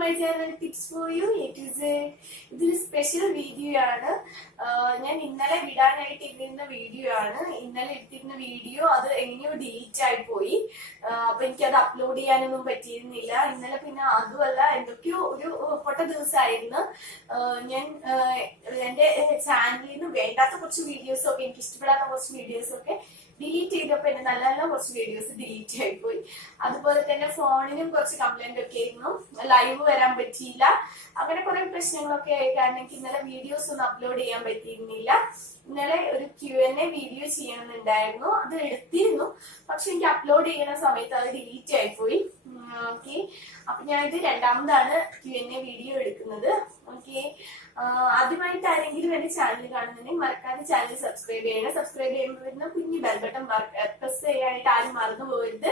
My channel tips for you it is ഇതൊരു special video ആണ്. ഞാൻ ഇന്നലെ വിടാനായിട്ട് ഇട്ടിരുന്ന വീഡിയോ ആണ്. ഇന്നലെ എടുത്തിരുന്ന വീഡിയോ അത് എങ്ങനെയോ ഡിലീറ്റ് ആയി പോയി. അപ്പൊ അത് അപ്ലോഡ് ചെയ്യാനൊന്നും പറ്റിയിരുന്നില്ല. ഇന്നലെ പിന്നെ അതുമല്ല എന്തൊക്കെയോ ഒരു പൊട്ട ദിവസമായിരുന്നു. ഞാൻ എന്റെ ചാനലിൽ നിന്ന് വേണ്ടാത്ത കുറച്ച് വീഡിയോസ് ഒക്കെ എനിക്ക് ഇഷ്ടപ്പെടാത്ത കുറച്ച് വീഡിയോസ് ഒക്കെ ഡിലീറ്റ് ചെയ്തപ്പോ എന്റെ നല്ല നല്ല കുറച്ച് വീഡിയോസ് ഡിലീറ്റ് ആയിപ്പോയി പോയി. അതുപോലെ തന്നെ ഫോണിനും കുറച്ച് കംപ്ലൈന്റ് ഒക്കെ ആയിരുന്നു. ലൈവ് വരാൻ പറ്റിയില്ല. അങ്ങനെ കുറെ പ്രശ്നങ്ങളൊക്കെ ആയി. കാരണം എനിക്ക് ഇന്നലെ വീഡിയോസ് ഒന്നും അപ്ലോഡ് ചെയ്യാൻ പറ്റിയിരുന്നില്ല. ഇന്നലെ ഒരു ക്യു എൻ എ വീഡിയോ ചെയ്യണമെന്നുണ്ടായിരുന്നു. അത് എടുത്തിരുന്നു. പക്ഷെ എനിക്ക് അപ്ലോഡ് ചെയ്യുന്ന സമയത്ത് അത് ഡിലീറ്റ് ആയിപ്പോയി. പോയി ഓക്കെ അപ്പൊ ഞാനിത് രണ്ടാമതാണ് ക്യു എൻ എ വീഡിയോ എടുക്കുന്നത് ഓക്കെ ആദ്യമായിട്ട് ആരെങ്കിലും എന്റെ ചാനൽ കാണുന്നുണ്ടെങ്കിൽ മറക്കാതെ ചാനൽ സബ്സ്ക്രൈബ് ചെയ്യണം. സബ്സ്ക്രൈബ് ചെയ്യുമ്പോൾ വരുന്ന കുഞ്ഞു ബെൽ ബട്ടൺ പ്രസ് ചെയ്യാനായിട്ട് ആരും മറന്നു പോകരുത്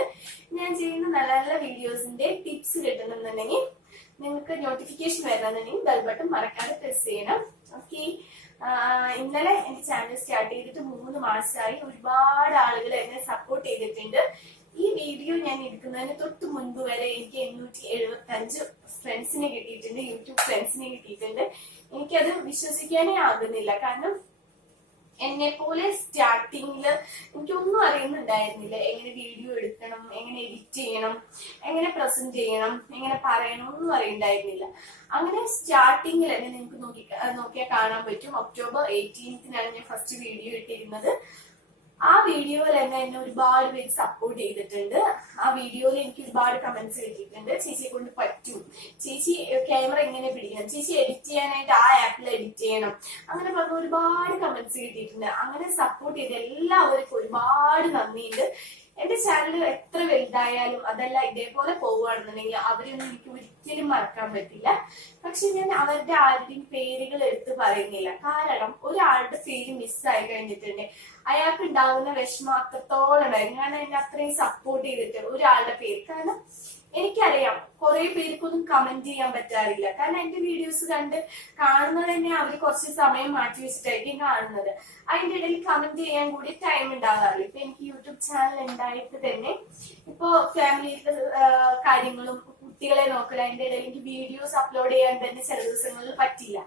ഞാൻ ചെയ്യുന്ന നല്ല നല്ല വീഡിയോസിന്റെ ടിപ്സ് കിട്ടണമെന്നുണ്ടെങ്കിൽ നിങ്ങൾക്ക് നോട്ടിഫിക്കേഷൻ വരണമെന്നുണ്ടെങ്കിൽ ബെൽ ബട്ടൺ മറക്കാതെ പ്രസ് ചെയ്യണം. ഓക്കെ ഇന്നലെ എന്റെ ചാനൽ സ്റ്റാർട്ട് ചെയ്തിട്ട് മൂന്ന് മാസമായി ഒരുപാട് ആളുകൾ എന്നെ സപ്പോർട്ട് ചെയ്തിട്ടുണ്ട്. ഈ വീഡിയോ ഞാൻ എടുക്കുന്നതിന് തൊട്ട് മുൻപ് വരെ എനിക്ക് എണ്ണൂറ്റി എഴുപത്തി അഞ്ച് ഫ്രണ്ട്സിനെ കിട്ടിയിട്ടുണ്ട് യൂട്യൂബ് ഫ്രണ്ട്സിനെ കിട്ടിയിട്ടുണ്ട്. എനിക്കത് വിശ്വസിക്കാനേ ആകുന്നില്ല. കാരണം എന്നെ പോലെ സ്റ്റാർട്ടിങ്ങിൽ എനിക്കൊന്നും അറിയുന്നുണ്ടായിരുന്നില്ല. എങ്ങനെ വീഡിയോ എടുക്കണം എങ്ങനെ എഡിറ്റ് ചെയ്യണം എങ്ങനെ പ്രസന്റ് ചെയ്യണം എങ്ങനെ പറയണം ഒന്നും അറിയണ്ടായിരുന്നില്ല അങ്ങനെ സ്റ്റാർട്ടിങ്ങിൽ തന്നെ നിങ്ങൾക്ക് നോക്കി നോക്കിയാൽ കാണാൻ പറ്റും. ഒക്ടോബർ എയ്റ്റീൻത്തിനാണ് ഞാൻ ഫസ്റ്റ് വീഡിയോ ഇട്ടിരുന്നത്. ആ വീഡിയോയിൽ തന്നെ എന്നെ ഒരുപാട് പേര് സപ്പോർട്ട് ചെയ്തിട്ടുണ്ട്. ആ വീഡിയോയിൽ എനിക്ക് ഒരുപാട് കമന്റ്സ് കിട്ടിയിട്ടുണ്ട്. ചേച്ചിയെ കൊണ്ട് പറ്റും. ചേച്ചി ക്യാമറ എങ്ങനെ പിടിക്കണം? ചേച്ചി എഡിറ്റ് ചെയ്യാനായിട്ട് ആ ആപ്പിൽ എഡിറ്റ് ചെയ്യണം. അങ്ങനെ പറഞ്ഞ ഒരുപാട് കമന്റ്സ് കിട്ടിയിട്ടുണ്ട്. അങ്ങനെ സപ്പോർട്ട് ചെയ്ത എല്ലാവർക്കും ഒരുപാട് നന്ദിയുണ്ട്. എന്റെ ചാനൽ എത്ര വലുതായാലും അതല്ല ഇതേപോലെ പോവുകയാണെന്നുണ്ടെങ്കിൽ അവരൊന്നും എനിക്ക് ഒരിക്കലും മറക്കാൻ പറ്റില്ല. പക്ഷെ ഞാൻ അവരുടെ ആരുടെയും പേരുകൾ എടുത്ത് പറയുന്നില്ല. കാരണം ഒരാളുടെ പേര് മിസ്സായി കഴിഞ്ഞിട്ടുണ്ട്. അയാൾക്ക് ഉണ്ടാകുന്ന വിഷമം അത്രത്തോളം കാരണം എന്നെ അത്രയും സപ്പോർട്ട് ചെയ്തിട്ടുണ്ട് ഒരാളുടെ പേര്. കാരണം എനിക്കറിയാം കുറെ പേർക്കൊന്നും കമന്റ് ചെയ്യാൻ പറ്റാറില്ല. കാരണം എന്റെ വീഡിയോസ് കണ്ട് കാണുന്നത് തന്നെ അവർ കുറച്ച് സമയം മാറ്റി വെച്ചിട്ടായിരിക്കും കാണുന്നത്. അതിന്റെ ഇടയിൽ കമന്റ് ചെയ്യാൻ കൂടി ടൈം ഉണ്ടാകാറില്ല. ഇപ്പൊ എനിക്ക് യൂട്യൂബ് ചാനൽ ഉണ്ടായിട്ട് തന്നെ ഇപ്പോ ഫാമിലിയിലെ കാര്യങ്ങളും കുട്ടികളെ നോക്കൽ അതിന്റെ ഇടയിൽ എനിക്ക് വീഡിയോസ് അപ്ലോഡ് ചെയ്യാൻ തന്നെ ചില ദിവസങ്ങളിൽ പറ്റില്ല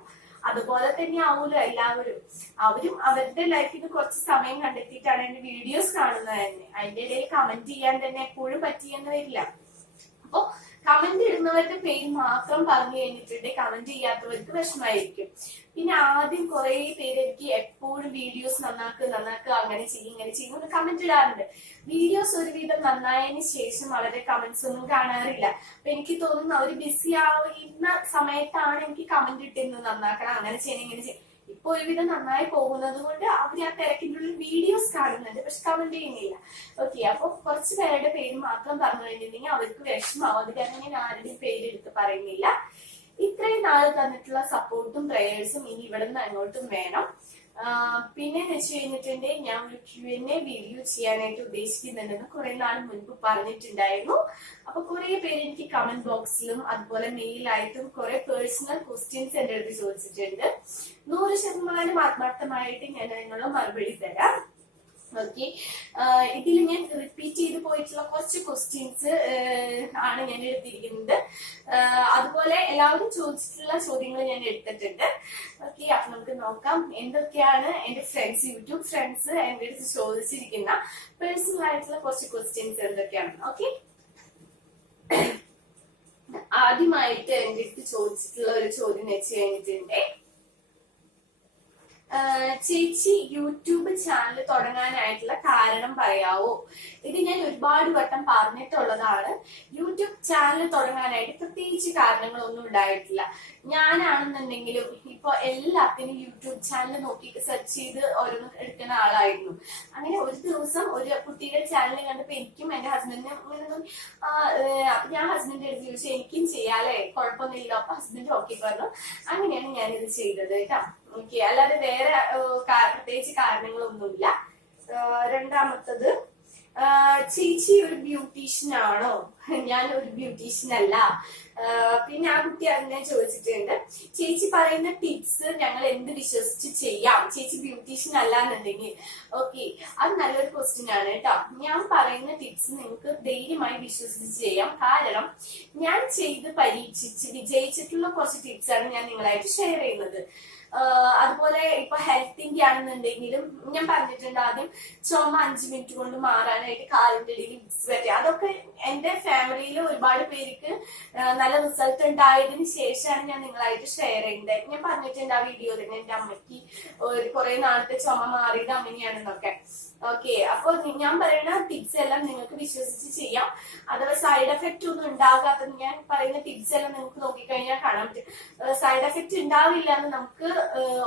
അതുപോലെ തന്നെ ആവൂല എല്ലാവരും. അവരും അവരുടെ ലൈഫിൽ കുറച്ച് സമയം കണ്ടെത്തിയിട്ടാണ് എന്റെ വീഡിയോസ് കാണുന്നത് തന്നെ. അതിന്റെ ഇടയിൽ കമന്റ് ചെയ്യാൻ തന്നെ എപ്പോഴും പറ്റിയെന്ന് വരില്ല. അപ്പൊ കമന്റ് ഇടുന്നവരുടെ പേര് മാത്രം പറഞ്ഞു കഴിഞ്ഞിട്ടുണ്ട് കമന്റ് ചെയ്യാത്തവർക്ക് വിഷമായിരിക്കും പിന്നെ ആദ്യം കുറെ പേര് എനിക്ക് എപ്പോഴും വീഡിയോസ് നന്നാക്കുക നന്നാക്കുക അങ്ങനെ ചെയ്യും ഇങ്ങനെ ചെയ്യും എന്ന് കമന്റ് ഇടാറുണ്ട്. വീഡിയോസ് ഒരുവിധം നന്നായതിന് ശേഷം വളരെ കമന്റ്സ് ഒന്നും കാണാറില്ല. അപ്പൊ എനിക്ക് തോന്നുന്നു അവർ ബിസി ആവുന്ന സമയത്താണ് എനിക്ക് കമന്റ് ഇട്ടിരുന്നത് നന്നാക്കണം അങ്ങനെ ചെയ്യണം ഇങ്ങനെ ചെയ്യണം. ഇപ്പൊ ഒരുവിധം നന്നായി പോകുന്നത് കൊണ്ട് അവർ ആ തിരക്കിന്റെ ഉള്ളിൽ വീഡിയോസ് കാണുന്നുണ്ട്. പക്ഷെ കമന്റ് ചെയ്യുന്നില്ല. ഓക്കെ അപ്പൊ കുറച്ച് പേരുടെ പേര് മാത്രം പറഞ്ഞു കഴിഞ്ഞിട്ടുണ്ടെങ്കിൽ അവർക്ക് വിഷമാവും അത് കാരണം ഞാൻ ആരുടെയും പേര് എടുത്ത് പറയുന്നില്ല. ഇത്രയും നാൾ തന്നിട്ടുള്ള സപ്പോർട്ടും പ്രേയേഴ്സും ഇനി ഇവിടെ നിന്ന് അങ്ങോട്ടും വേണം. പിന്നെ വെച്ച് കഴിഞ്ഞിട്ടുണ്ടെങ്കിൽ ഞാൻ ഒരു ക്യു എൻ എ വീഡിയോ ചെയ്യാനായിട്ട് ഉദ്ദേശിക്കുന്നുണ്ടെന്ന് കുറെ നാൾ മുൻപ് പറഞ്ഞിട്ടുണ്ടായിരുന്നു. അപ്പൊ കുറെ പേര് എനിക്ക് കമന്റ് ബോക്സിലും അതുപോലെ മെയിലായിട്ടും കുറെ പേഴ്സണൽ ക്വസ്റ്റ്യൻസ് എന്റെ അടുത്ത് ചോദിച്ചിട്ടുണ്ട്. നൂറ് ശതമാനം ആത്മാർത്ഥമായിട്ട് ഞാൻ അതിനുള്ള മറുപടി തരാം. ഓക്കെ ഇതിൽ ഞാൻ റിപ്പീറ്റ് ചെയ്ത് പോയിട്ടുള്ള കുറച്ച് ക്വസ്റ്റ്യൻസ് ആണ് ഞാൻ എടുത്തിരിക്കുന്നത് അതുപോലെ എല്ലാവരും ചോദിച്ചിട്ടുള്ള ചോദ്യങ്ങൾ ഞാൻ എടുത്തിട്ടുണ്ട്. ഓക്കെ അപ്പൊ നമുക്ക് നോക്കാം. എന്തൊക്കെയാണ് എന്റെ ഫ്രണ്ട്സ് യൂട്യൂബ് ഫ്രണ്ട്സ് എന്റെ അടുത്ത് ചോദിച്ചിരിക്കുന്ന പേഴ്സണൽ ആയിട്ടുള്ള കുറച്ച് ക്വസ്റ്റ്യൻസ് എന്തൊക്കെയാണ്? ഓക്കെ ആദ്യമായിട്ട് എന്റെ അടുത്ത് ചോദിച്ചിട്ടുള്ള ഒരു ചോദ്യം വെച്ച് കഴിഞ്ഞിട്ടുണ്ടെങ്കിൽ ചേച്ചി യൂട്യൂബ് ചാനൽ തുടങ്ങാനായിട്ടുള്ള കാരണം പറയാവോ? ഇത് ഞാൻ ഒരുപാട് വട്ടം പറഞ്ഞിട്ടുള്ളതാണ്. യൂട്യൂബ് ചാനൽ തുടങ്ങാനായിട്ട് പ്രത്യേകിച്ച് കാരണങ്ങളൊന്നും ഉണ്ടായിട്ടില്ല. ഞാനാണെന്നുണ്ടെങ്കിലും ഇപ്പൊ എല്ലാത്തിനും യൂട്യൂബ് ചാനൽ നോക്കിയിട്ട് സെർച്ച് ചെയ്ത് ഓരോന്ന് എടുക്കുന്ന ആളായിരുന്നു. അങ്ങനെ ഒരു ദിവസം ഒരു കുട്ടിയുടെ ചാനൽ കണ്ടപ്പോ എനിക്കും എന്റെ ഹസ്ബൻഡിനും ഞാൻ ഹസ്ബൻഡിന്റെ അടുത്ത് ചോദിച്ചു എനിക്കും ചെയ്യാലേ കുഴപ്പമൊന്നുമില്ല. അപ്പൊ ഹസ്ബൻഡ് ഓക്കെ പറഞ്ഞു. അങ്ങനെയാണ് ഞാനിത് ചെയ്തത് കേട്ടോ. ഓക്കെ അല്ലാതെ വേറെ പ്രത്യേകിച്ച് കാരണങ്ങളൊന്നുമില്ല. രണ്ടാമത്തത് ചേച്ചി ഒരു ബ്യൂട്ടീഷ്യൻ ആണോ? ഞാൻ ഒരു ബ്യൂട്ടീഷ്യൻ അല്ല. പിന്നെ ആ കുട്ടി അതിനെ ചോദിച്ചിട്ടുണ്ട്. ചേച്ചി പറയുന്ന ടിപ്സ് ഞങ്ങൾ എന്ത് വിശ്വസിച്ച് ചെയ്യാം? ചേച്ചി ബ്യൂട്ടീഷ്യൻ അല്ല എന്നുണ്ടെങ്കിൽ. ഓക്കെ അത് നല്ലൊരു ക്വസ്റ്റ്യൻ ആണ് കേട്ടോ. ഞാൻ പറയുന്ന ടിപ്സ് നിങ്ങൾക്ക് ധൈര്യമായി വിശ്വസിച്ച് ചെയ്യാം. കാരണം ഞാൻ ചെയ്ത് പരീക്ഷിച്ച് വിജയിച്ചിട്ടുള്ള കുറച്ച് ആണ് ഞാൻ നിങ്ങളായിട്ട് ഷെയർ ചെയ്യുന്നത്. അതുപോലെ ഇപ്പൊ ഹെൽത്തിന്റെ ആണെന്നുണ്ടെങ്കിലും ഞാൻ പറഞ്ഞിട്ടുണ്ട് ആദ്യം ചുമ അഞ്ചു മിനിറ്റ് കൊണ്ട് മാറാനായിട്ട് കാലിന്റെ ഇടയിൽ വിക്സ് അതൊക്കെ എന്റെ ഫാമിലിയിൽ ഒരുപാട് പേർക്ക് നല്ല റിസൾട്ട് ഉണ്ടായതിന് ശേഷമാണ് ഞാൻ നിങ്ങളായിട്ട് ഷെയർ ചെയ്യുന്നത്. ഞാൻ പറഞ്ഞിട്ടുണ്ട് ആ വീഡിയോ തന്നെ എന്റെ അമ്മയ്ക്ക് ഒരു കുറെ നാളത്തെ ചുമ മാറിയത് അങ്ങനെയാണെന്നൊക്കെ. ഓക്കെ അപ്പൊ ഞാൻ പറയുന്ന ടിപ്സ് എല്ലാം നിങ്ങൾക്ക് വിശ്വസിച്ച് ചെയ്യാം. അഥവാ സൈഡ് എഫക്റ്റ് ഒന്നും ഉണ്ടാകാത്ത ഞാൻ പറയുന്ന ടിപ്സ് എല്ലാം നിങ്ങൾക്ക് നോക്കിക്കഴിഞ്ഞാൽ കാണാൻ പറ്റും. സൈഡ് എഫക്റ്റ് ഉണ്ടാവില്ല എന്ന് നമുക്ക്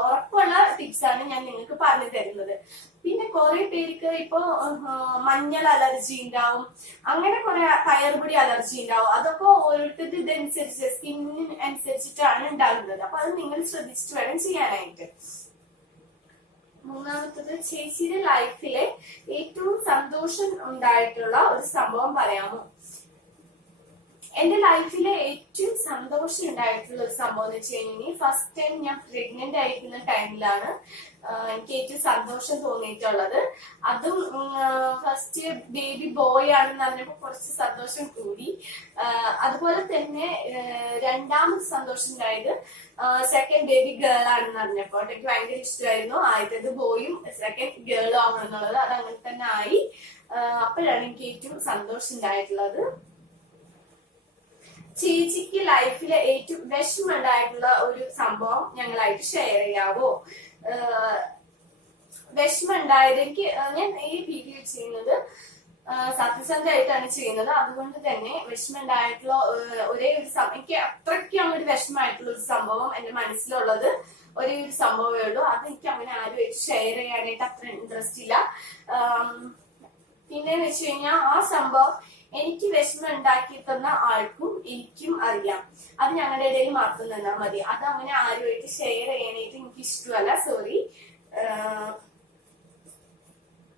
ഉറപ്പുള്ള ടിപ്സ് ആണ് ഞാൻ നിങ്ങൾക്ക് പറഞ്ഞു തരുന്നത്. പിന്നെ കുറെ പേർക്ക് ഇപ്പൊ മഞ്ഞൾ അലർജി ഉണ്ടാവും. അങ്ങനെ കുറെ പയർപൊടി അലർജി ഉണ്ടാവും. അതൊക്കെ ഓരോരുത്തരുടെ ഇതനുസരിച്ച് സ്കിന്നിന് അനുസരിച്ചിട്ടാണ് ഉണ്ടാകുന്നത്. അപ്പൊ അത് നിങ്ങൾ ശ്രദ്ധിച്ചിട്ട് വേണം ചെയ്യാനായിട്ട്. മൂന്നാമത്തത് ചേച്ചിയുടെ ലൈഫിലെ ഏറ്റവും സന്തോഷം ഉണ്ടായിട്ടുള്ള ഒരു സംഭവം പറയാമോ? എന്റെ ലൈഫിലെ ഏറ്റവും സന്തോഷം ഉണ്ടായിട്ടുള്ള ഒരു സംഭവം എന്ന് വെച്ച് കഴിഞ്ഞാൽ ഫസ്റ്റ് ടൈം ഞാൻ പ്രഗ്നന്റ് ആയിരിക്കുന്ന ടൈമിലാണ് എനിക്ക് ഏറ്റവും സന്തോഷം തോന്നിയിട്ടുള്ളത്. അതും ഫസ്റ്റ് ബേബി ബോയ് ആണെന്ന് പറഞ്ഞപ്പോൾ കുറച്ച് സന്തോഷം കൂടി. അതുപോലെ തന്നെ രണ്ടാമത് സന്തോഷം ഉണ്ടായത് സെക്കൻഡ് ബേബി ഗേൾ ആണെന്ന് പറഞ്ഞപ്പോൾ എനിക്ക് ഭയങ്കര ഇഷ്ടമായിരുന്നു. ആദ്യത്തേത് ബോയും സെക്കൻഡ് ഗേളും ആണെന്നുള്ളത് അത് അങ്ങനെ തന്നെ ആയി. അപ്പോഴാണ് എനിക്ക് ഏറ്റവും സന്തോഷം ഉണ്ടായിട്ടുള്ളത്. ചേച്ചിക്ക് ലൈഫിലെ ഏറ്റവും വിഷമുണ്ടായിട്ടുള്ള ഒരു സംഭവം ഞങ്ങളായിട്ട് ഷെയർ ചെയ്യാവോ? വിഷമം എനിക്ക് ഞാൻ ഈ വീഡിയോ ചെയ്യുന്നത് സത്യസന്ധമായിട്ടാണ് ചെയ്യുന്നത്. അതുകൊണ്ട് തന്നെ വിഷമുണ്ടായിട്ടുള്ള ഒരേ ഒരു എനിക്ക് അത്രയ്ക്ക് അങ്ങോട്ട് വിഷമമായിട്ടുള്ള ഒരു സംഭവം എന്റെ മനസ്സിലുള്ളത് ഒരേ ഒരു സംഭവമേ ഉള്ളൂ. അത് എനിക്ക് അങ്ങനെ ആരുമായിട്ട് ഷെയർ ചെയ്യാനായിട്ട് അത്ര ഇൻട്രസ്റ്റ് ഇല്ല. പിന്നെ വെച്ച് കഴിഞ്ഞാൽ ആ സംഭവം എനിക്ക് വിഷമം ഉണ്ടാക്കി തന്ന ആൾക്കും എനിക്കും അറിയാം. അത് ഞങ്ങളുടെ ഇടയിൽ മാത്രം നിന്നാൽ മതി. അത് അങ്ങനെ ആരുമായിട്ട് ഷെയർ ചെയ്യാനായിട്ട് എനിക്ക് ഇഷ്ടമല്ല. സോറി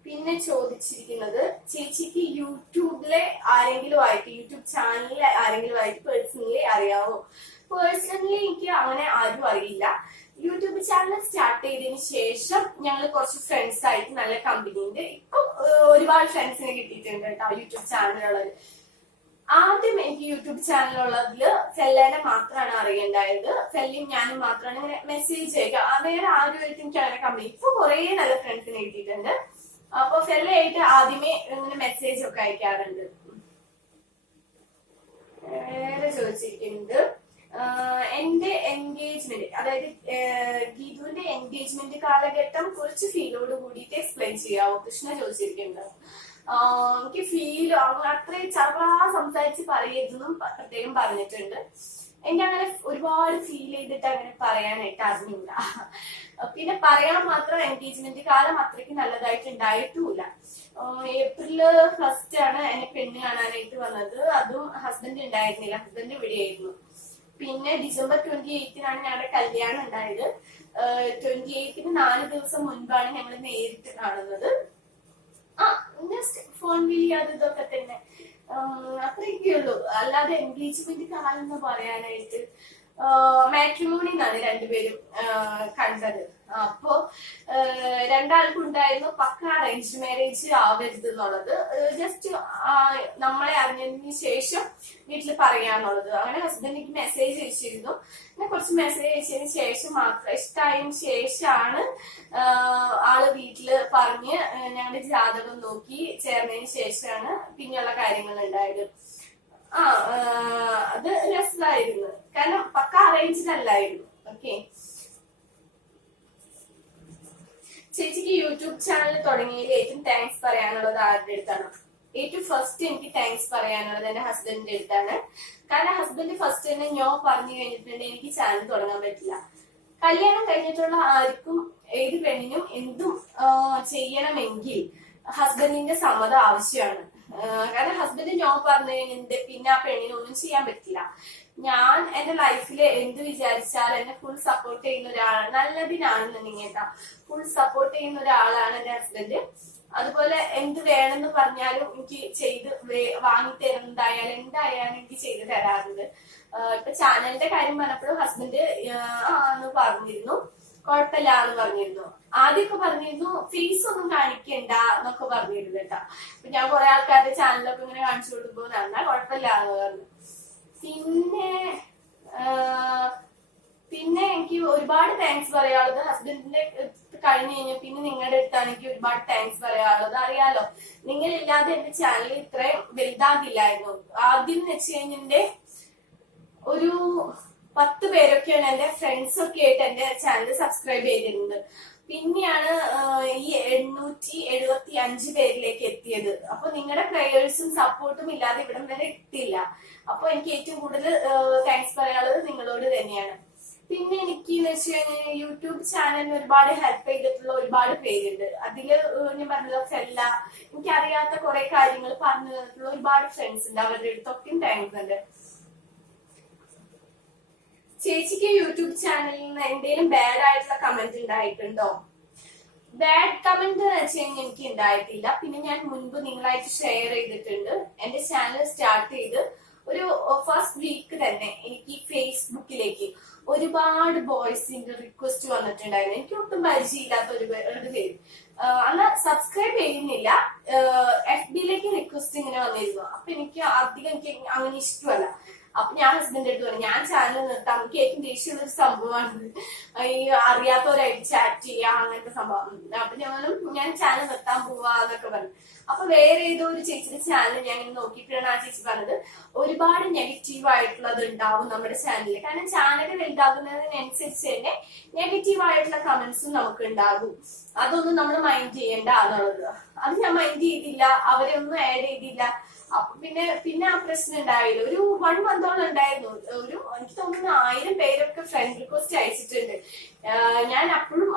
പിന്നെ ചോദിച്ചിരിക്കുന്നത് ചേച്ചിക്ക് യൂട്യൂബിലെ ആരെങ്കിലും ആയിട്ട് യൂട്യൂബ് ചാനലിലെ ആരെങ്കിലും ആയിട്ട് പേഴ്സണലി അറിയാവോ? പേഴ്സണലി എനിക്ക് അങ്ങനെ ആരും അറിയില്ല. യൂട്യൂബ് ചാനൽ സ്റ്റാർട്ട് ചെയ്തതിന് ശേഷം ഞങ്ങൾ കുറച്ച് ഫ്രണ്ട്സ് ആയിട്ട് നല്ല കമ്പനി ഉണ്ട്. ഇപ്പൊ ഒരുപാട് ഫ്രണ്ട്സിനെ കിട്ടിയിട്ടുണ്ട് കേട്ടോ യൂട്യൂബ് ചാനലുള്ളത് ആദ്യം എനിക്ക് യൂട്യൂബ് ചാനലുള്ളതിൽ ഫെല്ലേനെ മാത്രമാണ് അറിയണ്ടായത്. ഫെല്ലിയും ഞാനും മാത്രമാണ് ഇങ്ങനെ മെസ്സേജ് അയക്കുക. വേറെ ആരുമായിട്ട് എനിക്ക് അങ്ങനെ കമ്പനി ഇപ്പൊ കുറെ നല്ല ഫ്രണ്ട്സിനെ കിട്ടിയിട്ടുണ്ട്. അപ്പൊ ഫെല്ലയായിട്ട് ആദ്യമേ ഇങ്ങനെ മെസ്സേജ് ഒക്കെ അയക്കാറുണ്ട്. വേറെ ചോദിച്ചിരിക്കുന്നത് എന്റെ എൻഗേജ്മെന്റ് അതായത് ഗീതുവിന്റെ എൻഗേജ്മെന്റ് കാലഘട്ടം കുറച്ച് ഫീലോട് കൂടിയിട്ട് എക്സ്പ്ലെയിൻ ചെയ്യാവോ? കൃഷ്ണ ചോദിച്ചിരിക്കുന്നത് എനിക്ക് ഫീലോ അത്രയും ചവറാ സംസാരിച്ച് പറയരുതെന്നും പ്രത്യേകം പറഞ്ഞിട്ടുണ്ട്. എനിക്ക് അങ്ങനെ ഒരുപാട് ഫീൽ ചെയ്തിട്ട് അങ്ങനെ പറയാനായിട്ട് അറിഞ്ഞില്ല. പിന്നെ പറയാൻ മാത്രം എൻഗേജ്മെന്റ് കാലം അത്രയ്ക്ക് നല്ലതായിട്ട് ഉണ്ടായിട്ടുമില്ല ഏപ്രിൽ ഫസ്റ്റ് ആണ് എന്നെ പെണ്ണ് കാണാനായിട്ട് വന്നത്. അതും ഹസ്ബൻഡ് ഉണ്ടായിരുന്നില്ല. ഹസ്ബൻഡ് ഇവിടെയായിരുന്നു. പിന്നെ ഡിസംബർ ട്വന്റി എയ്റ്റിനാണ് ഞങ്ങളുടെ കല്യാണം ഉണ്ടായത്. ട്വന്റി എയ്റ്റിന് നാല് ദിവസം മുൻപാണ് ഞങ്ങൾ നേരിട്ട് കാണുന്നത്. ആ ജസ്റ്റ് ഫോൺ വിളി അത് ഇതൊക്കെ തന്നെ. അത്രയൊക്കെ ഉള്ളൂ. അല്ലാതെ എൻഗേജ്മെന്റ് കാലം എന്ന് പറയാനായിട്ട് മാട്രിമോണി എന്നാണ് രണ്ടുപേരും കണ്ടത്. അപ്പോ രണ്ടാൾക്കും ഉണ്ടായിരുന്നു പക്ക അറേഞ്ച് മാരേജ് ആവരുത് എന്നുള്ളത് ജസ്റ്റ് നമ്മളെ അറിഞ്ഞതിന് ശേഷം വീട്ടിൽ പറയാന്നുള്ളത്. അങ്ങനെ ഹസ്ബൻഡ് എനിക്ക് മെസ്സേജ് അയച്ചിരുന്നു. പിന്നെ കുറച്ച് മെസ്സേജ് അയച്ചതിന് ശേഷം മാത്രം ഇഷ്ടമായതിനു ശേഷമാണ് ആൾ വീട്ടിൽ പറഞ്ഞ് ഞങ്ങളുടെ ജാതകം നോക്കി ചേർന്നതിന് ശേഷമാണ് പിന്നെയുള്ള കാര്യങ്ങൾ ഉണ്ടായത്. ആ, അത് രസമായിരുന്നു. കാരണം പക്ക അറേഞ്ച് അല്ലായിരുന്നു ഓക്കെ ചേച്ചിക്ക് യൂട്യൂബ് ചാനൽ തുടങ്ങിയതിൽ ഏറ്റവും താങ്ക്സ് പറയാനുള്ളത് ആരുടെ അടുത്താണ്? ഏറ്റവും ഫസ്റ്റ് എനിക്ക് താങ്ക്സ് പറയാനുള്ളത് എന്റെ ഹസ്ബൻഡിന്റെ അടുത്താണ്. കാരണം ഹസ്ബൻഡ് ഫസ്റ്റ് തന്നെ ഞാൻ പറഞ്ഞു കഴിഞ്ഞിട്ടുണ്ടെങ്കിൽ എനിക്ക് ചാനൽ തുടങ്ങാൻ പറ്റില്ല. കല്യാണം കഴിഞ്ഞിട്ടുള്ള ആർക്കും ഏത് പെണ്ണിനും എന്തും ചെയ്യണമെങ്കിൽ ഹസ്ബൻഡിന്റെ സമ്മതം ആവശ്യമാണ്. കാരണം ഹസ്ബൻഡ് നോ പറഞ്ഞു കഴിഞ്ഞിട്ട് പിന്നെ ആ പെണ്ണിനൊന്നും ചെയ്യാൻ പറ്റില്ല. ഞാൻ എന്റെ ലൈഫിൽ എന്ത് വിചാരിച്ചാൽ എന്നെ ഫുൾ സപ്പോർട്ട് ചെയ്യുന്ന ഒരാളാണ്. നല്ലതിനാണെന്നുണ്ടെങ്കിൽ കേട്ടോ. ഫുൾ സപ്പോർട്ട് ചെയ്യുന്ന ഒരാളാണ് എന്റെ ഹസ്ബൻഡ് അതുപോലെ എന്ത് വേണമെന്ന് പറഞ്ഞാലും എനിക്ക് ചെയ്ത് വാങ്ങി തരുന്നതായാലും എന്തായാലും എനിക്ക് ചെയ്ത് തരാറുണ്ട്. ഇപ്പൊ ചാനലിന്റെ കാര്യം പറഞ്ഞപ്പോഴും ഹസ്ബൻഡ് ആന്ന് പറഞ്ഞിരുന്നു. കുഴപ്പമില്ല എന്ന് പറഞ്ഞിരുന്നു. ആദ്യമൊക്കെ പറഞ്ഞിരുന്നു ഫീസ് ഒന്നും കാണിക്കണ്ട എന്നൊക്കെ പറഞ്ഞിരുന്നു കേട്ടാ. ഞാൻ കുറെ ആൾക്കാരുടെ ചാനലൊക്കെ ഇങ്ങനെ കാണിച്ചു കൊടുക്കുമ്പോൾ എന്നാ കുഴപ്പമില്ല എന്ന് പറഞ്ഞു. പിന്നെ പിന്നെ എനിക്ക് ഒരുപാട് താങ്ക്സ് പറയാനുള്ളത്. ഹസ്ബൻഡിന്റെ കഴിഞ്ഞു കഴിഞ്ഞാൽ പിന്നെ നിങ്ങളുടെ അടുത്താണ് എനിക്ക് ഒരുപാട് താങ്ക്സ് പറയാനുള്ളത്. അറിയാലോ നിങ്ങളില്ലാതെ എന്റെ ചാനൽ ഇത്രയും വലുതാകില്ലായിരുന്നു. ആദ്യം എന്ന് വെച്ച് കഴിഞ്ഞിന്റെ ഒരു പത്ത് പേരൊക്കെയാണ് എന്റെ ഫ്രണ്ട്സ് ഒക്കെ ആയിട്ട് എന്റെ ചാനൽ സബ്സ്ക്രൈബ് ചെയ്തിരുന്നത്. പിന്നെയാണ് ഈ എണ്ണൂറ്റി എഴുപത്തി അഞ്ച് പേരിലേക്ക് എത്തിയത്. അപ്പൊ നിങ്ങളുടെ പ്രയേഴ്സും സപ്പോർട്ടും ഇല്ലാതെ ഇവിടം വരെ എത്തില്ല അപ്പൊ എനിക്ക് ഏറ്റവും കൂടുതൽ താങ്ക്സ് പറയാനുള്ളത് നിങ്ങളോട് തന്നെയാണ്. പിന്നെ എനിക്ക് എന്ന് വെച്ച് കഴിഞ്ഞാൽ യൂട്യൂബ് ചാനലിന് ഒരുപാട് ഹെൽപ്പ് ചെയ്തിട്ടുള്ള ഒരുപാട് പേരുണ്ട്. അതിൽ ഞാൻ പറഞ്ഞല്ലോ ഫെല്ല. എനിക്ക് അറിയാത്ത കുറെ കാര്യങ്ങൾ പറഞ്ഞു തന്നിട്ടുള്ള ഒരുപാട് ഫ്രണ്ട്സ് ഉണ്ട്. അവരുടെ അടുത്തൊക്കെയും താങ്ക്സ് ഉണ്ട്. ചേച്ചിക്ക് യൂട്യൂബ് ചാനലിൽ നിന്ന് എന്തെങ്കിലും ബാഡ് ആയിട്ടുള്ള കമന്റ് ഉണ്ടായിട്ടുണ്ടോ? ബാഡ് കമന്റ് എന്ന് വെച്ച് കഴിഞ്ഞാൽ എനിക്ക് ഉണ്ടായിട്ടില്ല. പിന്നെ ഞാൻ മുൻപ് നിങ്ങളായിട്ട് ഷെയർ ചെയ്തിട്ടുണ്ട്. എന്റെ ചാനൽ സ്റ്റാർട്ട് ചെയ്ത് ഒരു ഫസ്റ്റ് വീക്ക് തന്നെ എനിക്ക് ഫേസ്ബുക്കിലേക്ക് ഒരുപാട് ബോയ്സിന്റെ റിക്വസ്റ്റ് വന്നിട്ടുണ്ടായിരുന്നു. എനിക്ക് ഒട്ടും പരിചയമില്ലാത്ത ഒരു പേരുടെ ഒരു പേര്. അന്ന് സബ്സ്ക്രൈബ് ചെയ്യുന്നില്ല. എഫ് ബിയിലേക്ക് റിക്വസ്റ്റ് ഇങ്ങനെ വന്നിരുന്നു. അപ്പൊ എനിക്ക് അധികം എനിക്ക് അങ്ങനെ ഇഷ്ടമല്ല. അപ്പൊ ഞാൻ ഹസ്ബൻഡ് അടുത്ത് പറഞ്ഞു ഞാൻ ചാനൽ നിർത്താം. എനിക്ക് ഏറ്റവും ദേഷ്യമുള്ള ഒരു സംഭവമാണ് ഈ അറിയാത്തവരായിട്ട് ചാറ്റ് ചെയ്യുക അങ്ങനത്തെ സംഭവം. അപ്പൊ പറഞ്ഞു, ഞാൻ ചാനൽ നിർത്താൻ പോവാന്നൊക്കെ പറഞ്ഞു. അപ്പൊ വേറെ ഏതോ ഒരു ചേച്ചിയുടെ ചാനൽ ഞാൻ ഇങ്ങനെ നോക്കിയപ്പോഴാണ് ആ ചേച്ചി പറഞ്ഞത് ഒരുപാട് നെഗറ്റീവ് ആയിട്ടുള്ളത് ഉണ്ടാവും നമ്മുടെ ചാനലിൽ കാരണം ചാനൽ വലുതാകുന്നതിനനുസരിച്ച് തന്നെ നെഗറ്റീവ് ആയിട്ടുള്ള കമന്റ്സും നമുക്ക് ഉണ്ടാകും. അതൊന്നും നമ്മൾ മൈൻഡ് ചെയ്യേണ്ട എന്നുള്ളത്. അത് ഞാൻ മൈൻഡ് ചെയ്തില്ല അവരെ ഒന്നും ആഡ് ചെയ്തില്ല. അപ്പൊ പിന്നെ പിന്നെ ആ പ്രശ്നം ഉണ്ടായില്ല. ഒരു വൺ മന്തോളം ഉണ്ടായിരുന്നു. ഒരു എനിക്ക് തോന്നുന്നു ആയിരം പേരൊക്കെ ഫ്രണ്ട് റിക്വസ്റ്റ് അയച്ചിട്ടുണ്ട്. ഞാൻ അപ്പോഴും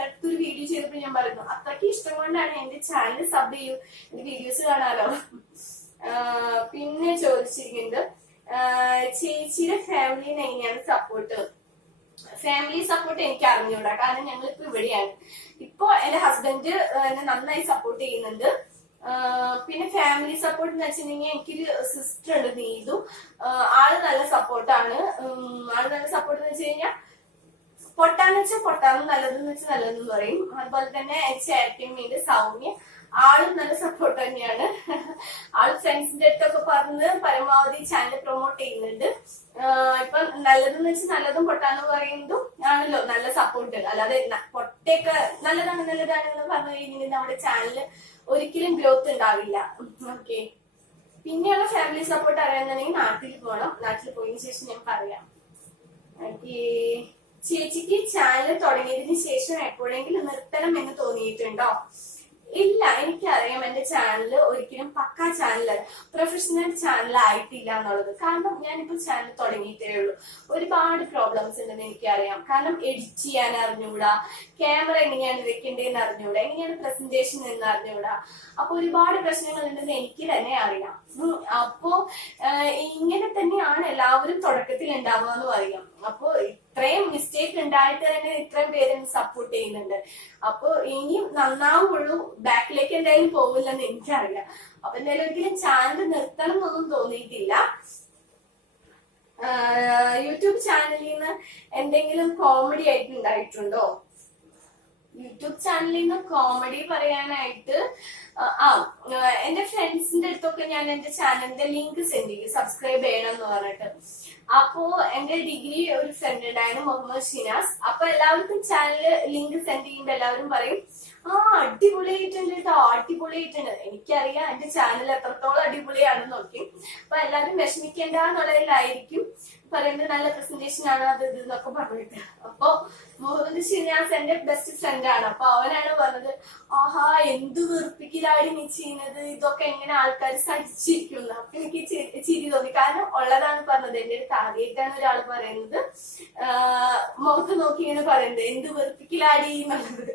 അടുത്തൊരു വീഡിയോ ചെയ്തപ്പോൾ ഞാൻ പറയുന്നു അത്രയ്ക്ക് ഇഷ്ടം കൊണ്ടാണ് എന്റെ ചാനൽ സബ് ചെയ്യൂ. എന്റെ വീഡിയോസ് കാണാലോ? പിന്നെ ചോദിച്ചിരിക്കുന്നത് ചേച്ചിയുടെ ഫാമിലിന് എങ്ങനെയാണ് സപ്പോർട്ട് ഫാമിലി സപ്പോർട്ട് എനിക്ക് അറിഞ്ഞൂടാ. കാരണം ഞങ്ങൾ ഇപ്പൊ ഇവിടെയാണ്. ഇപ്പൊ എന്റെ ഹസ്ബൻഡ് എന്നെ നന്നായി സപ്പോർട്ട് ചെയ്യുന്നുണ്ട്. പിന്നെ ഫാമിലി സപ്പോർട്ട് എന്ന് വെച്ചിട്ടുണ്ടെങ്കിൽ എനിക്കൊരു സിസ്റ്റർ ഉണ്ട് നീതു. ആൾ നല്ല സപ്പോർട്ടാണ് ആൾ നല്ല സപ്പോർട്ട് എന്ന് വെച്ച് കഴിഞ്ഞാൽ പൊട്ടാന്ന് വെച്ചാൽ പൊട്ടാന്ന് നല്ലതെന്ന് വെച്ചാൽ നല്ലതെന്ന് പറയും. അതുപോലെ തന്നെ ചേട്ടമ്മീന്റെ സൗമ്യ. ആളും നല്ല സപ്പോർട്ട് തന്നെയാണ്. ആൾ ഫ്രണ്ട്സിന്റെ അടുത്തൊക്കെ പറഞ്ഞ് പരമാവധി ചാനൽ പ്രൊമോട്ട് ചെയ്യുന്നുണ്ട്. ഇപ്പൊ നല്ലതെന്ന് വെച്ച് നല്ലതും പൊട്ടാന്ന് പറയുന്നതും ആണല്ലോ നല്ല സപ്പോർട്ട് അല്ലാതെ പൊട്ടയൊക്കെ നല്ലതാണ് നല്ലതാണ് എന്ന് പറഞ്ഞു കഴിഞ്ഞിട്ടുണ്ടെങ്കിൽ നമ്മുടെ ചാനലിൽ ഒരിക്കലും ഗ്രോത്ത് ഉണ്ടാവില്ല. ഓക്കെ പിന്നെയുള്ള ഫാമിലി സപ്പോർട്ട് അറിയാന്നുണ്ടെങ്കിൽ നാട്ടിൽ പോകണം നാട്ടിൽ പോയതിനു ശേഷം ഞാൻ പറയാം. ഓക്കെ ചേച്ചിക്ക് ചാനൽ തുടങ്ങിയതിന് ശേഷം എപ്പോഴെങ്കിലും നിർത്തണം എന്ന് തോന്നിയിട്ടുണ്ടോ? ഇല്ല എനിക്കറിയാം. എന്റെ ചാനൽ ഒരിക്കലും പക്കാ ചാനലല്ല പ്രൊഫഷണൽ ചാനൽ ആയിട്ടില്ല എന്നുള്ളത്. കാരണം ഞാനിപ്പോ ചാനൽ തുടങ്ങിയിട്ടേ ഉള്ളൂ. ഒരുപാട് പ്രോബ്ലംസ് ഉണ്ടെന്ന് എനിക്കറിയാം. കാരണം എഡിറ്റ് ചെയ്യാൻ അറിഞ്ഞുകൂടാ ക്യാമറ എങ്ങനെയാണ് വെക്കേണ്ടതെന്ന് അറിഞ്ഞുകൂടാ എങ്ങനെയാണ് പ്രസന്റേഷൻ എന്ന് അറിഞ്ഞുകൂടാ. അപ്പൊ ഒരുപാട് പ്രശ്നങ്ങൾ ഉണ്ടെന്ന് എനിക്ക് തന്നെ അറിയാം. അപ്പോ ഇങ്ങനെ തന്നെയാണ് എല്ലാവരും തുടക്കത്തിൽ ഉണ്ടാവുക എന്ന് പറയാം അപ്പോ ഇത്രയും മിസ്റ്റേക്ക് ഉണ്ടായിട്ട് തന്നെ ഇത്രയും പേര് സപ്പോർട്ട് ചെയ്യുന്നുണ്ട്. അപ്പൊ ഇനിയും നന്നാവുള്ളൂ. ബാക്കിലേക്ക് എന്തായാലും പോകില്ലെന്ന് എനിക്കറിയാം. അപ്പൊ എന്തായാലും ഒരിക്കലും ചാനൽ നിർത്തണം എന്നൊന്നും തോന്നിയിട്ടില്ല. യൂട്യൂബ് ചാനലിൽ നിന്ന് എന്തെങ്കിലും കോമഡി ആയിട്ട് ഉണ്ടായിട്ടുണ്ടോ യൂട്യൂബ് ചാനലിൽ നിന്ന് കോമഡി പറയാനായിട്ട് ആ, എന്റെ ഫ്രണ്ട്സിന്റെ അടുത്തൊക്കെ ഞാൻ എന്റെ ചാനലിന്റെ ലിങ്ക് സെൻഡ് ചെയ്യും. സബ്സ്ക്രൈബ് ചെയ്യണം എന്ന് പറഞ്ഞിട്ട്. അപ്പോ എന്റെ ഡിഗ്രി ഒരു ഫ്രണ്ട് ഉണ്ടായിരുന്നു മുഹമ്മദ് ഷിനാസ്. അപ്പൊ എല്ലാവർക്കും ചാനൽ ലിങ്ക് സെൻഡ് ചെയ്യുമ്പോ എല്ലാവരും പറയും ആ അടിപൊളിയായിട്ടുണ്ട് കേട്ടോ അടിപൊളിയായിട്ടുണ്ട്. എനിക്കറിയാം എന്റെ ചാനൽ എത്രത്തോളം അടിപൊളിയാണെന്ന് നോക്കി. അപ്പൊ എല്ലാവരും വിഷമിക്കേണ്ട എന്നുള്ളതിലായിരിക്കും പറയുന്നത് നല്ല പ്രസന്റേഷൻ ആണ് അത് ഇത് എന്നൊക്കെ പറഞ്ഞിട്ട്. അപ്പൊ മുഹമ്മദ് ഷിനാസ് എന്റെ ബെസ്റ്റ് ഫ്രണ്ട് ആണ്. അപ്പൊ അവനാണ് പറഞ്ഞത് ആഹാ എന്ത് വെറുപ്പിക്കലാടി നീ ചെയ്യുന്നത്? ഇതൊക്കെ എങ്ങനെ ആൾക്കാർ സഹിച്ചിരിക്കുന്നു? അപ്പൊ എനിക്ക് ചിരി തോന്നി. കാരണം ഉള്ളതാണ് പറഞ്ഞത് എന്റെ അടുത്ത് ആദ്യമായിട്ടാണ് ഒരാൾ പറയുന്നത്. മുഖത്ത് ഇങ്ങനെ പറയുന്നത് എന്ത് വെറുപ്പിക്കലാടി എന്നുള്ളത്.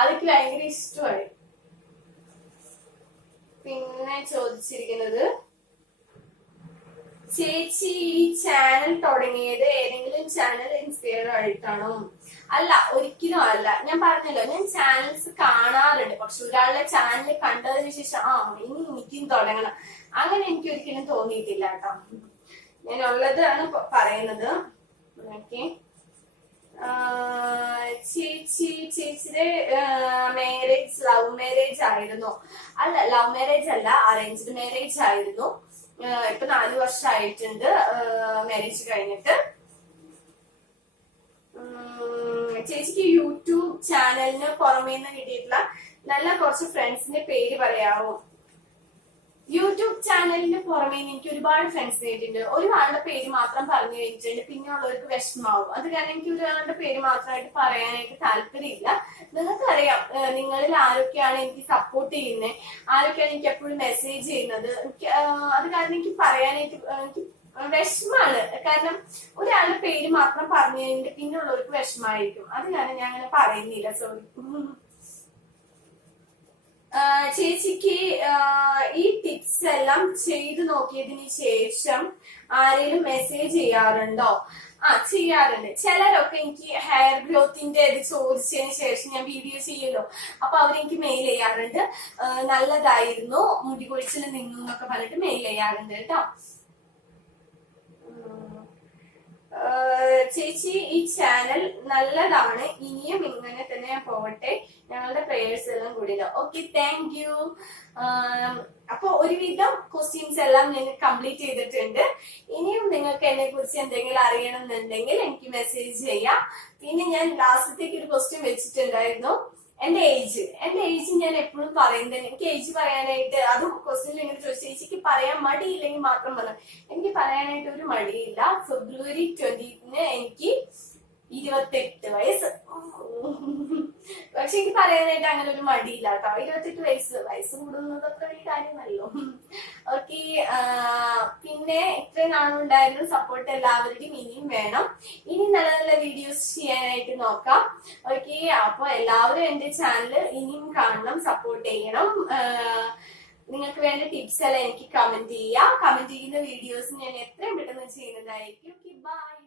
അതൊക്കെ ഭയങ്കര ഇഷ്ടമായി പിന്നെ ചോദിച്ചിരിക്കുന്നത് ചേച്ചി ഈ ചാനൽ തുടങ്ങിയത് ഏതെങ്കിലും ചാനൽ ഇൻസ്പയർ ആയിട്ടാണോ? അല്ല ഒരിക്കലും അല്ല. ഞാൻ പറഞ്ഞല്ലോ ഞാൻ ചാനൽസ് കാണാറുണ്ട്. പക്ഷെ ഒരാളുടെ ചാനൽ കണ്ടതിന് ശേഷം ആ ഇനി എനിക്കും തുടങ്ങണം. അങ്ങനെ എനിക്ക് ഒരിക്കലും തോന്നിയിട്ടില്ല കേട്ടോ. ഞാൻ ഉള്ളതാണ് പറയുന്നത്. ചേച്ചി ചേച്ചിയുടെ മാരേജ് ലവ് മാരേജ് ആയിരുന്നു. അല്ല ലവ് മാരേജ് അല്ല അറേഞ്ച്ഡ് മാരേജ് ആയിരുന്നു. ഇപ്പൊ നാല് വർഷമായിട്ടുണ്ട് മാരേജ് കഴിഞ്ഞിട്ട്. ചേച്ചിക്ക് യൂട്യൂബ് ചാനലിന് പുറമേന്ന് കിട്ടിയിട്ടുള്ള നല്ല കുറച്ച് ഫ്രണ്ട്സിന്റെ പേര് പറയാമോ യൂട്യൂബ് ചാനലിന് പുറമെ എനിക്ക് ഒരുപാട് ഫ്രണ്ട്സ് നേരിട്ടുണ്ട് ഒരാളുടെ പേര് മാത്രം പറഞ്ഞു കഴിഞ്ഞിട്ടുണ്ട്. പിന്നെ ഉള്ളവർക്ക് വിഷമാവും അത് കാരണം എനിക്ക് ഒരാളുടെ പേര് മാത്രമായിട്ട് പറയാനായിട്ട് താല്പര്യമില്ല. നിങ്ങൾക്കറിയാം നിങ്ങളിൽ ആരൊക്കെയാണ് എനിക്ക് സപ്പോർട്ട് ചെയ്യുന്നത് ആരൊക്കെയാണ് എനിക്ക് എപ്പോഴും മെസ്സേജ് ചെയ്യുന്നത്? എനിക്ക് അത് കാരണം എനിക്ക് പറയാനായിട്ട് എനിക്ക് വിഷമാണ് കാരണം ഒരാളുടെ പേര് മാത്രം പറഞ്ഞു കഴിഞ്ഞിട്ട് പിന്നെ ഉള്ളവർക്ക് വിഷമായിരിക്കും അത് കാരണം ഞാൻ അങ്ങനെ പറയുന്നില്ല. സോറി ചേച്ചിക്ക് ഈ ടിപ്സ് എല്ലാം ചെയ്തു നോക്കിയതിന് ശേഷം ആരെങ്കിലും മെസ്സേജ് ചെയ്യാറുണ്ടോ? ആ ചെയ്യാറുണ്ട്. ചിലരൊക്കെ എനിക്ക് ഹെയർ ഗ്രോത്തിന്റെ ഇത് ചോദിച്ചതിന് ശേഷം ഞാൻ വീഡിയോ ചെയ്യല്ലോ അപ്പൊ അവരെനിക്ക് മെയിൽ ചെയ്യാറുണ്ട്. നല്ലതായിരുന്നു. മുടി കൊഴിച്ചിൽ നിന്നു എന്നൊക്കെ പറഞ്ഞിട്ട് മെയിൽ ചെയ്യാറുണ്ട് കേട്ടോ. ചേച്ചി ഈ ചാനൽ നല്ലതാണ്. ഇനിയും ഇങ്ങനെ തന്നെ പോകട്ടെ. ഞങ്ങളുടെ പ്രേയേഴ്സ് എല്ലാം കൂടി ഓക്കെ താങ്ക് യു അപ്പൊ ഒരുവിധം ക്വസ്റ്റ്യൻസ് എല്ലാം ഞാൻ കംപ്ലീറ്റ് ചെയ്തിട്ടുണ്ട്. ഇനിയും നിങ്ങൾക്ക് എന്നെ കുറിച്ച് എന്തെങ്കിലും അറിയണം എന്നുണ്ടെങ്കിൽ എനിക്ക് മെസ്സേജ് ചെയ്യാം. പിന്നെ ഞാൻ ലാസ്റ്റത്തേക്ക് ഒരു ക്വസ്റ്റ്യൻ വെച്ചിട്ടുണ്ടായിരുന്നു. എന്റെ ഏജ് എന്റെ ഏജ് ഞാൻ എപ്പോഴും പറയുന്നത് എനിക്ക് ഏജ് പറയാനായിട്ട് അത് ക്വസ്റ്റ്യനിൽ ഇങ്ങനെ ചോദിച്ചു. ചേച്ചിക്ക് പറയാൻ മടിയില്ലെങ്കിൽ മാത്രം പറഞ്ഞു എനിക്ക് പറയാനായിട്ട് ഒരു മടിയില്ല. ഫെബ്രുവരി ട്വന്റിന് എനിക്ക് ഇരുപത്തെട്ട് വയസ്സ്. പക്ഷെ എനിക്ക് പറയാനായിട്ട് അങ്ങനെ ഒരു മടിയില്ല കേട്ടോ. ഇരുപത്തെട്ട് വയസ്സ്. വയസ്സ് കൂടുന്നതൊക്കെ ഒരു കാര്യമല്ലോ ഓക്കെ പിന്നെ ഇത്രയും കാണുന്നുണ്ടായിരുന്നു സപ്പോർട്ട് എല്ലാവരുടെയും ഇനിയും വേണം. ഇനി നല്ല നല്ല വീഡിയോസ് ചെയ്യാനായിട്ട് നോക്കാം. ഓക്കെ അപ്പൊ എല്ലാവരും എന്റെ ചാനൽ ഇനിയും കാണണം സപ്പോർട്ട് ചെയ്യണം. നിങ്ങൾക്ക് വേണ്ട ടിപ്സ് എല്ലാം എനിക്ക് കമന്റ് ചെയ്യാം. കമന്റ് ചെയ്യുന്ന വീഡിയോസ് ഞാൻ എത്രയും പെട്ടെന്ന് ചെയ്യുന്നതായിരിക്കും. ബൈ